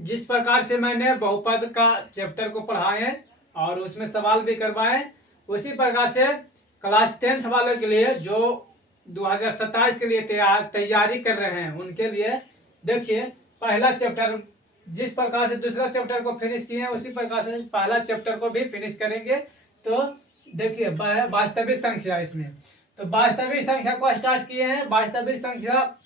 जिस प्रकार से मैंने बहुपद का चैप्टर को पढ़ाए हैं और उसमें सवाल भी करवाए, उसी प्रकार से क्लास 10th वालों के लिए जो 2027 के लिए तैयारी कर रहे हैं उनके लिए देखिए, पहला चैप्टर जिस प्रकार से दूसरा चैप्टर को फिनिश किए हैं उसी प्रकार से पहला चैप्टर को भी फिनिश करेंगे। तो देखिए वास्तविक संख्या, इसमें तो वास्तविक संख्या को स्टार्ट किए हैं। वास्तविक संख्या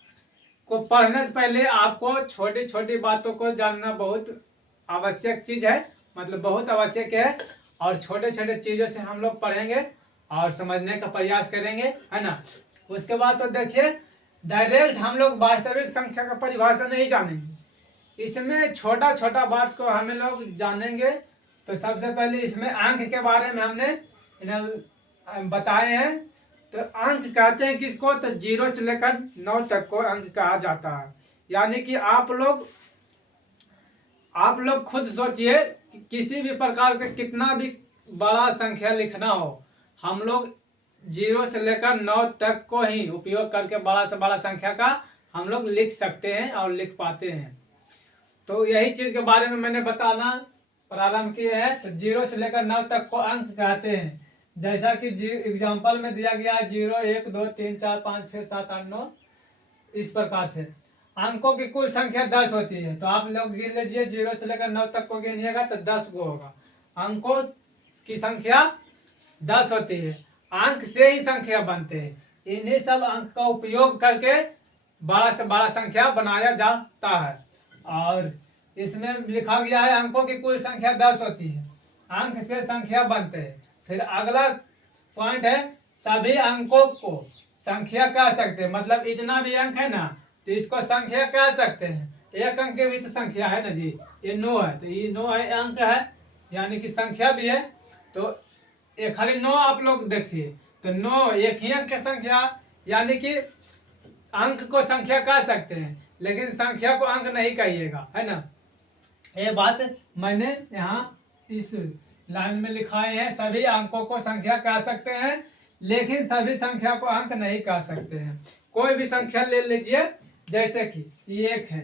को पढ़ने से पहले आपको छोटी छोटी बातों को जानना बहुत आवश्यक चीज है, मतलब बहुत आवश्यक है। और छोटे छोटे चीजों से हम लोग पढ़ेंगे और समझने का प्रयास करेंगे, है ना। उसके बाद तो देखिए डायरेक्ट हम लोग वास्तविक संख्या का परिभाषा नहीं जानेंगे, इसमें छोटा छोटा बात को हम लोग जानेंगे। तो सबसे पहले इसमें अंक के बारे में हमने बताए हैं। तो अंक कहते हैं किसको, तो 0 से लेकर 9 तक को अंक कहा जाता है। यानी कि आप लोग खुद सोचिए कि किसी भी प्रकार का कितना भी बड़ा संख्या लिखना हो, हम लोग 0 से लेकर 9 तक को ही उपयोग करके बड़ा से बड़ा संख्या का हम लोग लिख सकते हैं और लिख पाते हैं। तो यही चीज के बारे में मैंने बताना प्रारंभ किए हैं। तो 0 से लेकर 9 तक को अंक कहते हैं। जैसा कि एग्जाम्पल में दिया गया है 0 1 2 3 4 5 6 7 8 9, इस प्रकार से अंकों की कुल संख्या 10 होती है। तो आप लोग गिन लीजिए, 0 से लेकर 9 तक को गिनिएगा तो 10 को होगा। अंकों की संख्या 10 होती है, अंक से ही संख्या बनते हैं। इन्हीं सब अंक का उपयोग करके बड़ा से बड़ा संख्या बनाया जाता है। और इसमें लिखा गया है अंकों की कुल संख्या 10 होती है, अंक से संख्या बनते हैं। फिर अगला पॉइंट है, सभी अंकों को संख्या कह सकते हैं। मतलब इतना भी अंक है ना तो इसको संख्या कह सकते हैं। एक अंक की भी तो संख्या है ना जी, ये 9 है तो ये 9 है, अंक है यानी कि संख्या भी है। तो ये खाली 9 आप लोग देखिए तो 9 एक ही अंक की संख्या, यानी कि अंक को संख्या कह सकते हैं लेकिन संख्या को अंक नहीं कहिएगा, है ना। ये बात मैंने यहाँ इस लाइन में लिखाए हैं। सभी अंकों को संख्या कह सकते हैं लेकिन सभी संख्या को अंक नहीं कह सकते हैं। कोई भी संख्या ले लीजिए, जैसे कि ये 1 है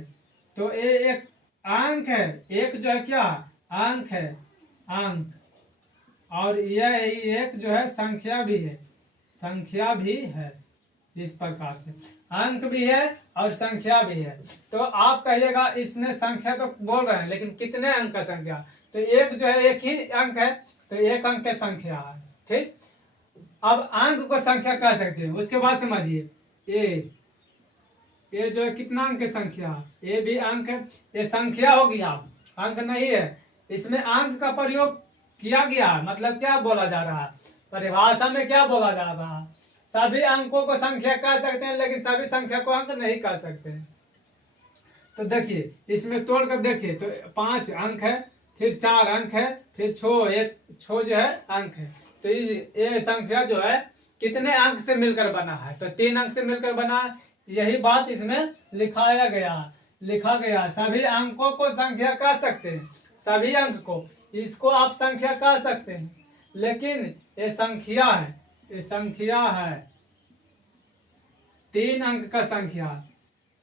तो ये एक अंक है, एक जो है क्या अंक है, अंक। और यह एक जो है संख्या भी है, संख्या भी है। इस प्रकार से अंक भी है और संख्या भी है। तो आप कहिएगा इसमें संख्या तो बोल रहे हैं लेकिन कितने अंक का संख्या, तो एक जो है एक ही अंक है तो एक अंक की संख्या है, ठीक। अब अंक को संख्या कह सकते हैं। उसके बाद समझिए ये जो है कितना अंक की संख्या, ये भी अंक है, ये संख्या हो गया, अंक नहीं है। इसमें अंक का प्रयोग किया गया, मतलब क्या बोला जा रहा है, परिभाषा में क्या बोला जा रहा है, सभी अंकों को संख्या कह सकते हैं लेकिन सभी संख्या को अंक नहीं कह सकते हैं। तो देखिए इसमें तोड़ कर देखिए तो 5 अंक है, फिर 4 अंक है, फिर एक छो जो है अंक है। तो ये संख्या जो है कितने अंक से मिलकर बना है, तो 3 अंक से मिलकर बना है। यही बात इसमें लिखा गया सभी अंकों को संख्या कह सकते हैं, सभी अंक को इसको आप संख्या कह सकते हैं लेकिन ये संख्या है, ये संख्या है 3 अंक का संख्या।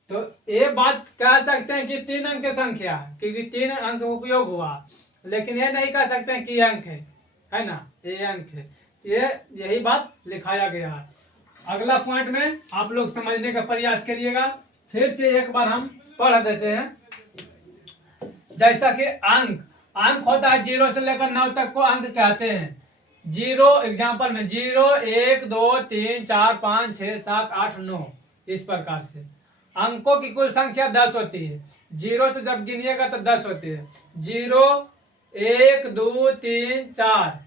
तो ये बात कह सकते हैं कि 3 अंक की संख्या है क्योंकि 3 अंक उपयोग हुआ, लेकिन ये नहीं कह सकते हैं कि अंक है ना, ये अंक है। यही बात लिखाया गया है। अगला पॉइंट में आप लोग समझने का प्रयास करिएगा। फिर से एक बार हम पढ़ देते हैं। जैसा कि अंक होता है 0 से लेकर 9 तक को अंक कहते हैं। 0 एग्जाम्पल में 0 1 2 3 4 5 6 7 8 9, इस प्रकार से अंकों की कुल संख्या 10 होती है। 0 से जब गिनिएगा तो 10 होती है। 0 1 2 3 4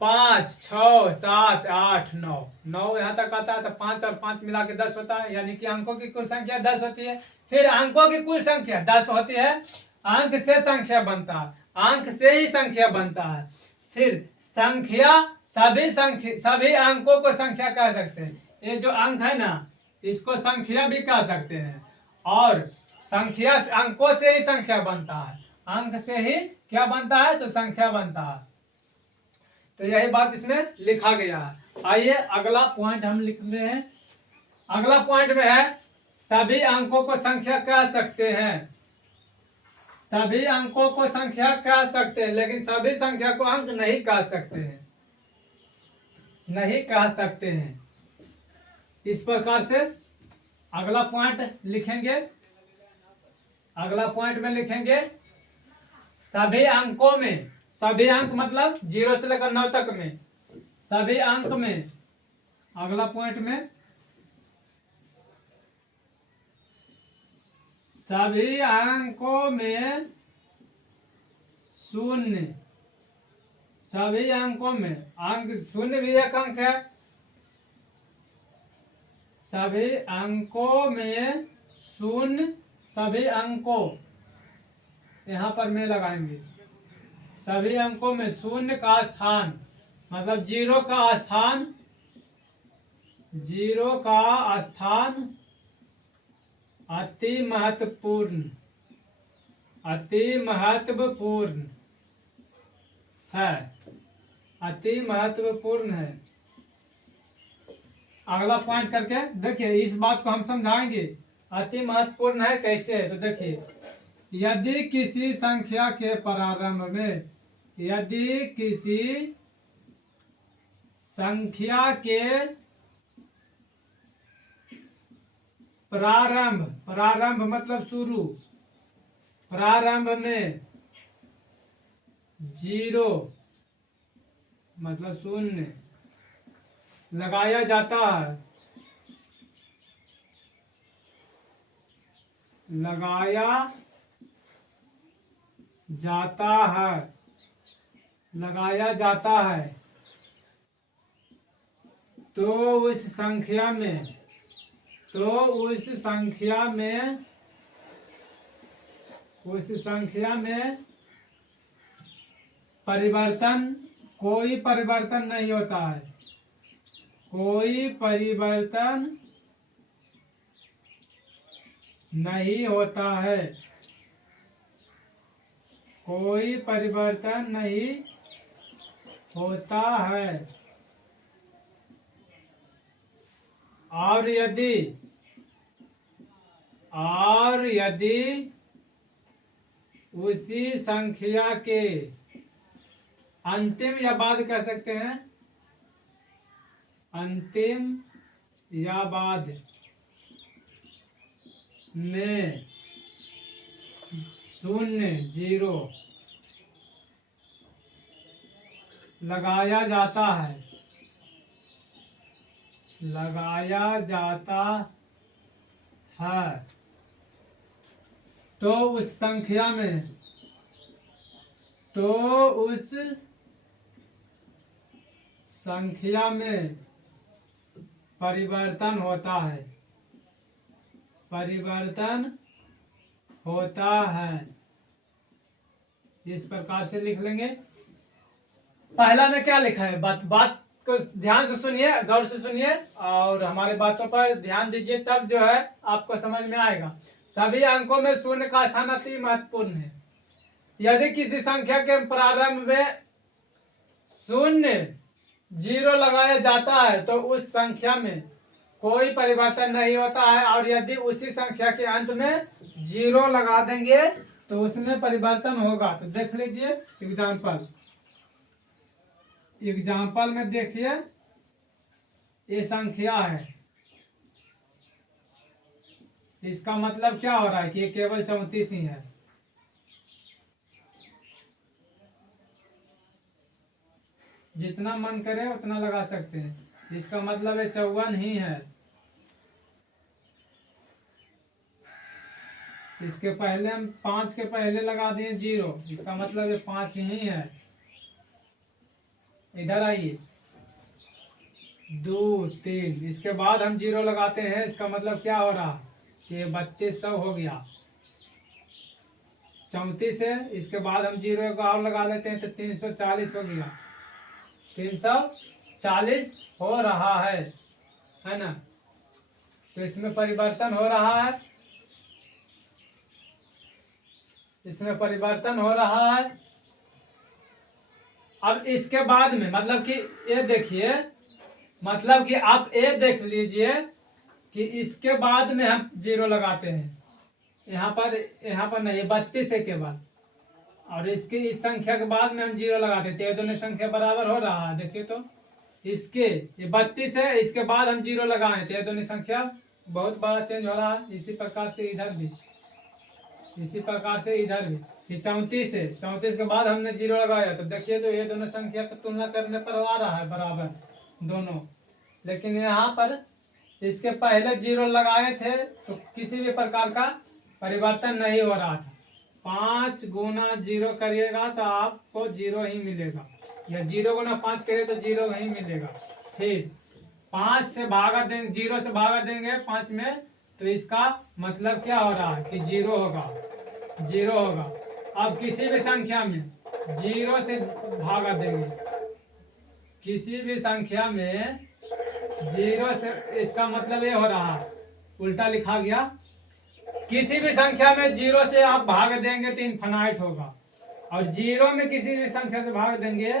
5 6 7 8 9 यहाँ तक आता है तो 5 और 5 मिला के 10 होता है, यानी कि अंकों की कुल संख्या 10 होती है। फिर अंकों की कुल संख्या 10 होती है, अंक से संख्या बनता है, अंक से ही संख्या बनता है। फिर संख्या सभी अंकों को संख्या कह सकते हैं। ये जो अंक है ना इसको संख्या भी कह सकते हैं। और संख्या अंकों से ही संख्या बनता है, अंक से ही क्या बनता है तो संख्या बनता है। तो यही बात इसमें लिखा गया है। आइए अगला पॉइंट हम लिख रहे हैं। अगला पॉइंट में है सभी अंकों को संख्या कह सकते हैं। सभी अंकों को संख्या कह सकते हैं, लेकिन सभी संख्या को अंक नहीं कह सकते हैं, नहीं कह सकते हैं। इस प्रकार से अगला पॉइंट लिखेंगे, अगला पॉइंट में लिखेंगे सभी अंकों में, सभी अंक मतलब 0 से लेकर 9 तक में, सभी अंक में, अगला पॉइंट में सभी अंकों में शून्य, सभी अंकों में अंक शून्य भी एक अंक है, सभी अंकों में शून्य, सभी अंकों, यहाँ पर में लगाएंगे, सभी अंकों में शून्य का स्थान मतलब 0 का स्थान, 0 का स्थान अति महत्वपूर्ण, अति महत्वपूर्ण है, अति महत्वपूर्ण है। अगला पॉइंट करके देखिए, इस बात को हम समझाएंगे अति महत्वपूर्ण है कैसे है। तो देखिए, यदि किसी संख्या के प्रारंभ में, यदि किसी संख्या के प्रारंभ, प्रारंभ मतलब शुरू, प्रारंभ में 0 मतलब शून्य लगाया जाता है, लगाया जाता है, लगाया जाता है, तो उस संख्या में, तो उस संख्या में, उस संख्या में परिवर्तन, कोई परिवर्तन नहीं होता है, कोई परिवर्तन नहीं होता है, कोई परिवर्तन नहीं होता है। और यदि, और यदि उसी संख्या के अंतिम या बाद कह सकते हैं, अंतिम या बाद में 0 लगाया जाता है, लगाया जाता है, तो उस संख्या में, तो उस संख्या में परिवर्तन होता है, परिवर्तन होता है। इस प्रकार से लिख लेंगे। पहला में क्या लिखा है, बात को ध्यान से सुनिए, गौर से सुनिए और हमारी बातों पर ध्यान दीजिए, तब जो है आपको समझ में आएगा। सभी अंकों में शून्य का स्थान अति महत्वपूर्ण है। यदि किसी संख्या के प्रारंभ में 0 लगाया जाता है तो उस संख्या में कोई परिवर्तन नहीं होता है, और यदि उसी संख्या के अंत में 0 लगा देंगे तो उसमें परिवर्तन होगा। तो देख लीजिए एग्जाम्पल, एग्जाम्पल में देखिए, ये संख्या है, इसका मतलब क्या हो रहा है कि ये केवल 34 ही है। जितना मन करे उतना लगा सकते हैं, इसका मतलब है 54 ही है। इसके पहले हम 5 के पहले लगा दिए 0, इसका मतलब है 5 ही है। इधर आइए, 2 3, इसके बाद हम 0 लगाते हैं, इसका मतलब क्या हो रहा कि 3200 हो गया। 34 है, इसके बाद हम 0 का और लगा लेते हैं तो 340 हो गया, 340 हो रहा है ना। तो इसमें परिवर्तन हो रहा है, इसमें परिवर्तन हो रहा है। अब इसके बाद में मतलब कि ये देखिए, मतलब कि आप ये देख लीजिए कि इसके बाद में हम 0 लगाते हैं, यहाँ पर नहीं, 32 है केवल। और इसके इस संख्या के बाद में हम जीरो लगाते थे, दोनों संख्या बराबर हो रहा है। देखिए तो इसके ये 32 है, इसके बाद हम जीरो लगाए थे, दोनों संख्या बहुत बड़ा चेंज हो रहा है। इसी प्रकार से इधर भी, इसी प्रकार से इधर भी। ये 34 है, 34 के बाद हमने जीरो लगाया, तो देखिए तो ये दोनों संख्या की तुलना करने पर आ रहा है बराबर दोनों। लेकिन यहाँ पर इसके पहले जीरो लगाए थे तो किसी भी प्रकार का परिवर्तन नहीं हो रहा था। 5 गुना जीरो करिएगा तो आपको जीरो ही मिलेगा, या 0 गुना 5 करिए तो जीरो ही मिलेगा। फिर 5 से भागा देंगे, 0 से भागा देंगे 5 में, तो इसका मतलब क्या हो रहा है कि जीरो होगा, जीरो होगा। अब किसी भी संख्या में 0 से भागा देंगे, किसी भी संख्या में 0 से, इसका मतलब ये हो रहा है, उल्टा लिखा गया, किसी भी संख्या में 0 से आप भाग देंगे तो इनफाइनाइट होगा, और 0 में किसी भी संख्या से भाग देंगे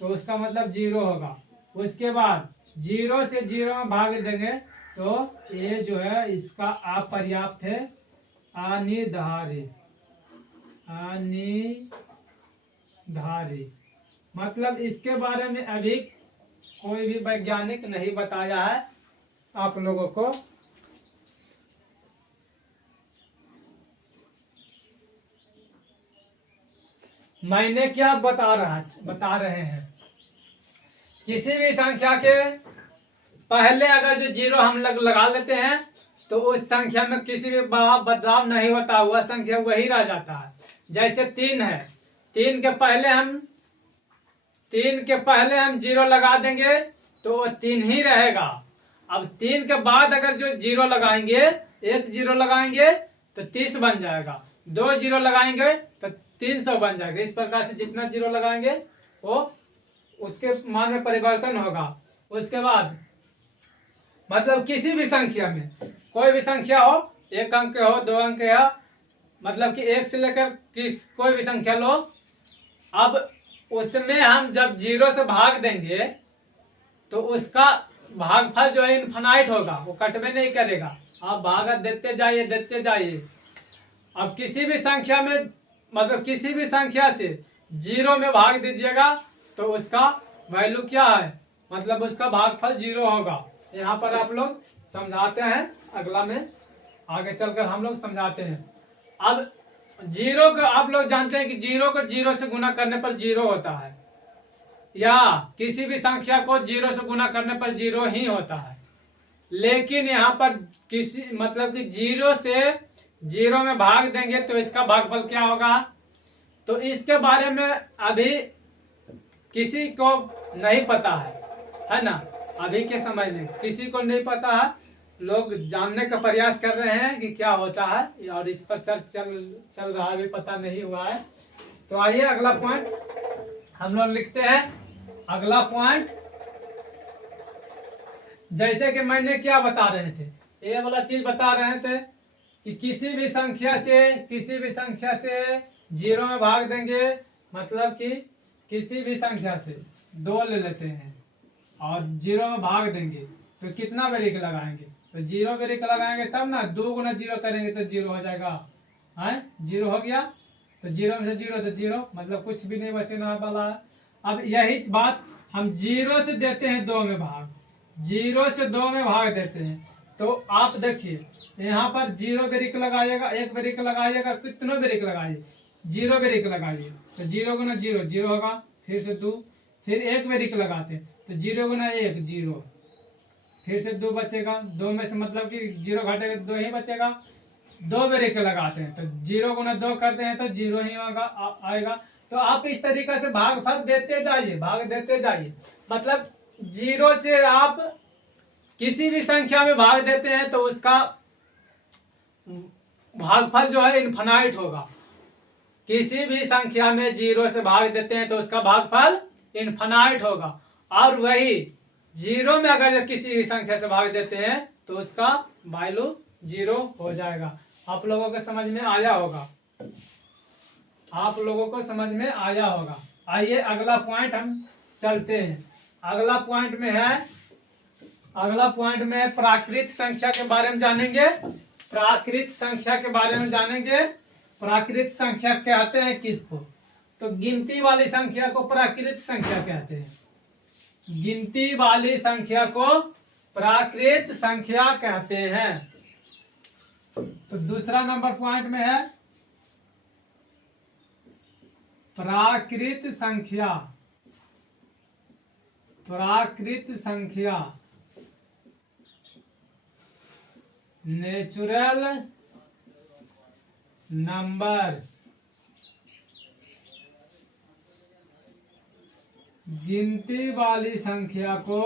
तो उसका मतलब जीरो होगा। उसके बाद 0 से 0 में भाग देंगे तो ये जो है इसका अपर्याप्त है, अनिर्धारी, अनिर्धारी मतलब इसके बारे में अभी कोई भी वैज्ञानिक नहीं बताया है आप लोगों को। मैंने क्या बता रहे हैं, किसी भी संख्या के पहले अगर जो जीरो हम लगा लेते हैं तो उस संख्या में किसी भी बड़ा बदलाव नहीं होता, वह संख्या वही रह जाता है। जैसे 3 है, 3 के पहले हम जीरो लगा देंगे तो वो 3 ही रहेगा। अब 3 के बाद अगर जो जीरो लगाएंगे, एक जीरो लगाएंगे तो 30 बन जाएगा, 2 जीरो लगाएंगे तो 300 बन जाएगा। इस प्रकार से जितना जीरो लगाएंगे वो उसके मान में परिवर्तन होगा। उसके बाद मतलब किसी भी संख्या में, कोई भी संख्या हो, 1 अंक हो, 2 अंक हो, मतलब कि 1 से लेकर कोई भी संख्या लो, अब उसमें हम जब 0 से भाग देंगे तो उसका भागफल जो है इनफाइनाइट होगा, वो कटवे नहीं करेगा, आप भागा देते जाइए देते जाइए। अब किसी भी संख्या में, मतलब किसी भी संख्या से 0 में भाग दीजिएगा तो उसका वैल्यू क्या है, मतलब उसका भागफल 0 होगा। यहाँ पर आप लोग समझाते हैं, अगला में आगे चलकर हम लोग समझाते हैं। अब 0 को आप लोग जानते हैं कि 0 को 0 से गुना करने पर 0 होता है, या किसी भी संख्या को 0 से गुना करने पर 0 ही होता है। लेकिन यहाँ पर किसी मतलब कि 0 से 0 में भाग देंगे तो इसका भागफल क्या होगा, तो इसके बारे में अभी किसी को नहीं पता है ना। अभी के समय में किसी को नहीं पता है, लोग जानने का प्रयास कर रहे हैं कि क्या होता है, और इस पर सर्च चल रहा है, अभी पता नहीं हुआ है। तो आइए अगला पॉइंट हम लोग लिखते हैं। अगला पॉइंट, जैसे कि मैंने क्या बता रहे थे, ये वाला चीज बता रहे थे कि किसी भी संख्या से 0 में भाग देंगे, मतलब कि किसी भी संख्या से 2 ले लेते हैं और 0 में भाग देंगे तो कितना ब्रेक लगाएंगे, तो 0 ब्रेक लगाएंगे तब ना, 2 गुना 0 करेंगे तो 0 हो जाएगा, है 0 हो गया, तो 0 में से 0 तो 0, मतलब कुछ भी नहीं बचने वाला है। अब यही बात हम 0 से देते हैं 2 में भाग, 0 से 2 में भाग देते हैं, तो आप देखिए यहाँ पर 0 ब्रेक लगाइएगा, 1 ब्रेक लगाइएगा, कितनों ब्रेक लगाइए, 0 ब्रेक लगाइए तो 0 गुना 0 0 होगा, फिर से 2, फिर 1 ब्रेक लगाते हैं तो 0 गुना 1 0, फिर से 2 बचेगा, 2 में से मतलब कि 0 घटेगा तो 2 ही बचेगा। 2 ब्रेक लगाते हैं तो 0 गुना 2 करते हैं तो 0 ही होगा आएगा। तो आप इस तरीके से भागफल देते जाइए, भाग देते जाइए, मतलब 0 से आप किसी भी संख्या में भाग देते हैं तो उसका भागफल जो है इनफाइनाइट होगा। किसी भी संख्या में 0 से भाग देते हैं तो उसका भागफल इनफाइनाइट होगा, और वही 0 में अगर किसी भी संख्या से भाग देते हैं तो उसका वैल्यू 0 हो जाएगा। आप लोगों को समझ में आया होगा, आप लोगों को समझ में आया होगा। आइए अगला पॉइंट हम चलते हैं। अगला पॉइंट में प्राकृत संख्या के बारे में जानेंगे। प्राकृत संख्या के बारे में जानेंगे। प्राकृत संख्या कहते हैं किसको? तो गिनती वाली संख्या को प्राकृत संख्या कहते हैं। गिनती वाली संख्या को प्राकृत संख्या कहते हैं। तो दूसरा नंबर पॉइंट में है प्राकृत संख्या। प्राकृत संख्या नेचुरल नंबर। गिनती वाली संख्या को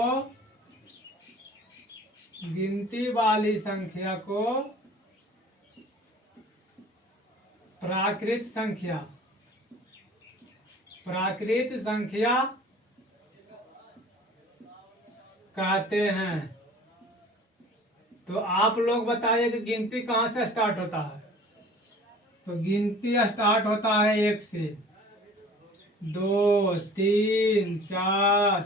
प्राकृत संख्या कहते हैं। तो आप लोग बताइए कि गिनती कहाँ से स्टार्ट होता है? तो गिनती स्टार्ट होता है 1 से, 2, 3, 4,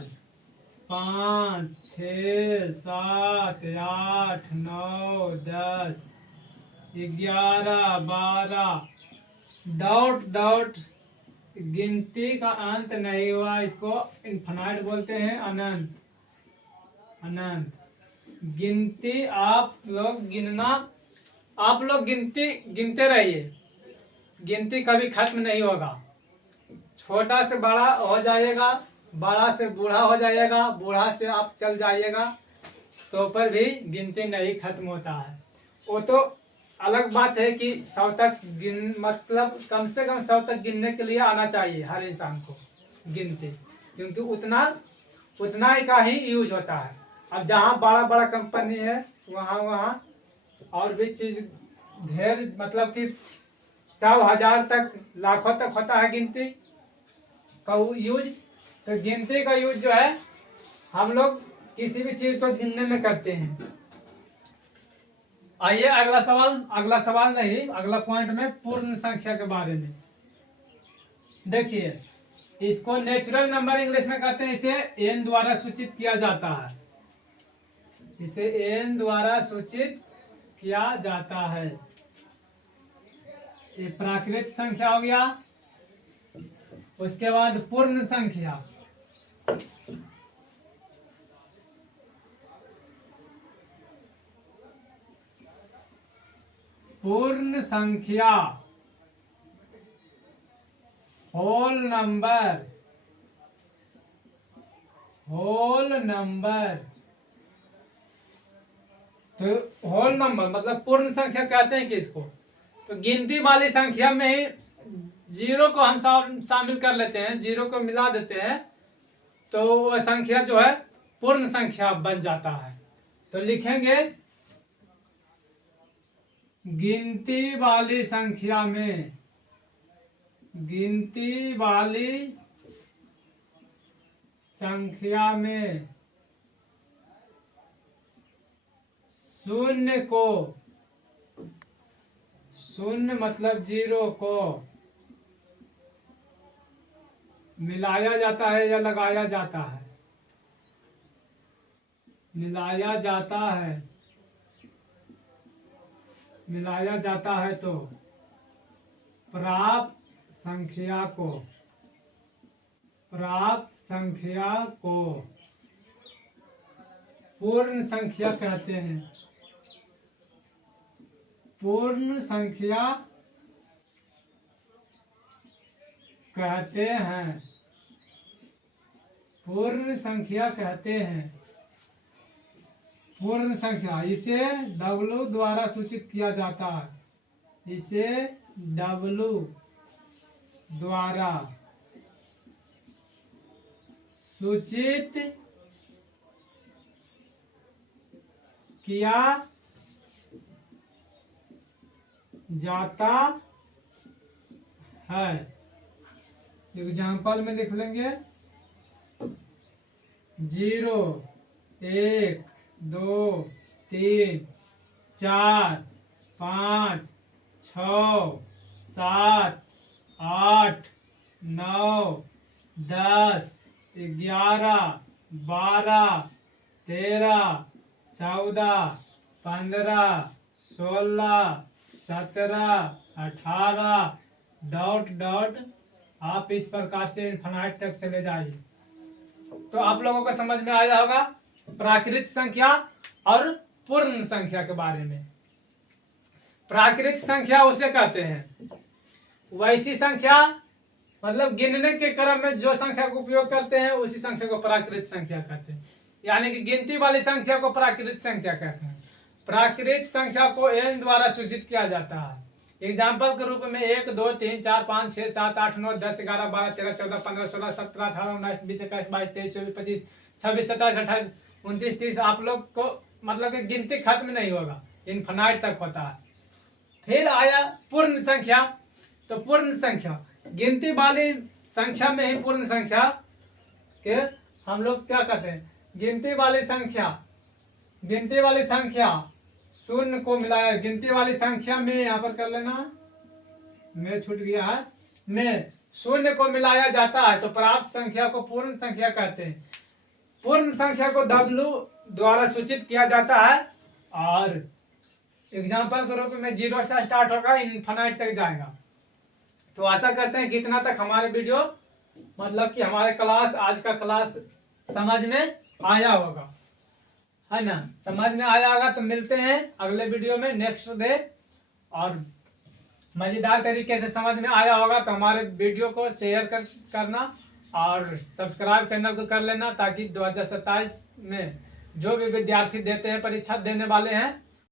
5, 6, 7, 8, 9, 10, 11, 12 डॉट डॉट। गिनती का अंत नहीं हुआ, इसको इनफिनाइट बोलते हैं, अनंत। अनंत गिनती आप लोग गिनते रहिए, गिनती कभी खत्म नहीं होगा। छोटा से बड़ा हो जाएगा, बड़ा से बूढ़ा हो जाएगा, बूढ़ा से आप चल जाइएगा, तो पर भी गिनती नहीं खत्म होता है। वो तो अलग बात है कि 100 तक मतलब कम से कम 100 तक गिनने के लिए आना चाहिए हर इंसान को गिनती, क्योंकि उतना ही का ही यूज होता है। अब जहाँ बड़ा बड़ा कंपनी है वहाँ और भी चीज ढेर, मतलब कि 100, 1000 तक, लाखों तक होता है गिनती का यूज। तो गिनती का यूज जो है हम लोग किसी भी चीज को गिनने में करते हैं। आइए अगला सवाल नहीं, अगला पॉइंट में पूर्ण संख्या के बारे में देखिए। इसको नेचुरल नंबर इंग्लिश में कहते हैं। इसे n द्वारा सूचित किया जाता है। इसे n द्वारा सूचित किया जाता है। ये प्राकृत संख्या हो गया। उसके बाद पूर्ण संख्या। पूर्ण संख्या होल नंबर। तो होल नंबर मतलब पूर्ण संख्या कहते हैं किसको? तो गिनती वाली संख्या में ही जीरो को हम शामिल कर लेते हैं, जीरो को मिला देते हैं, तो वह संख्या जो है पूर्ण संख्या बन जाता है। तो लिखेंगे गिनती वाली संख्या में शून्य मतलब जीरो को मिलाया जाता है या लगाया जाता है? मिलाया जाता है तो प्राप्त संख्या को पूर्ण संख्या कहते हैं। पूर्ण संख्या कहते हैं। पूर्ण संख्या इसे W द्वारा सूचित किया जाता है। इसे W द्वारा सूचित किया जाता है। एग्जाम्पल में लिख लेंगे 0, 1, 2, 3, 4, 5, 6, 7, 8, 9, 10, 11, 12, 13, 14, 15, 16, 17, 18 डॉट डॉट आप इस प्रकार से इन्फिनाइट तक चले जाइए। तो आप लोगों को समझ में आया होगा प्राकृत संख्या और पूर्ण संख्या के बारे में। प्राकृत संख्या उसे कहते हैं, वैसी संख्या मतलब गिनने के क्रम में जो संख्या का उपयोग करते हैं उसी संख्या को प्राकृत संख्या कहते हैं। यानी कि गिनती वाली संख्या को प्राकृत संख्या कहते हैं। प्राकृत संख्या को n द्वारा सूचित किया जाता है। एग्जाम्पल के रूप में 1, 2, 3, 4, 5, 6, 7, 8, 9, 10, 11, 12, 13, 14, 15, 16, 17, 18, 19, 20, 21, 22, 23, 24, 25, 26, 27, 28, 29, 30 आप लोग को मतलब कि गिनती खत्म नहीं होगा, इनफिनाइट तक होता है। फिर आया पूर्ण संख्या। तो पूर्ण संख्या गिनती वाली संख्या में ही पूर्ण संख्या के हम लोग क्या कहते हैं, गिनती वाली संख्या शून्य को मिलाया, गिनती वाली संख्या में यहाँ पर कर लेना, में छूट गया है, में शून्य को मिलाया जाता है तो प्राप्त संख्या को पूर्ण संख्या कहते हैं। पूर्ण संख्या को W द्वारा सूचित किया जाता है और एग्जाम्पल के रूप में 0 से स्टार्ट होगा, इनफिनाइट तक जाएगा। तो आशा करते हैं कि इतना तक हमारे वीडियो मतलब कि हमारे क्लास, आज का क्लास समझ में आया होगा, है ना। समझ में आया होगा तो मिलते हैं अगले वीडियो में नेक्स्ट डे। और मजेदार तरीके से समझ में आया होगा तो हमारे वीडियो को शेयर करना और सब्सक्राइब चैनल को कर लेना, ताकि 2027 में जो भी विद्यार्थी देते हैं, परीक्षा देने वाले हैं,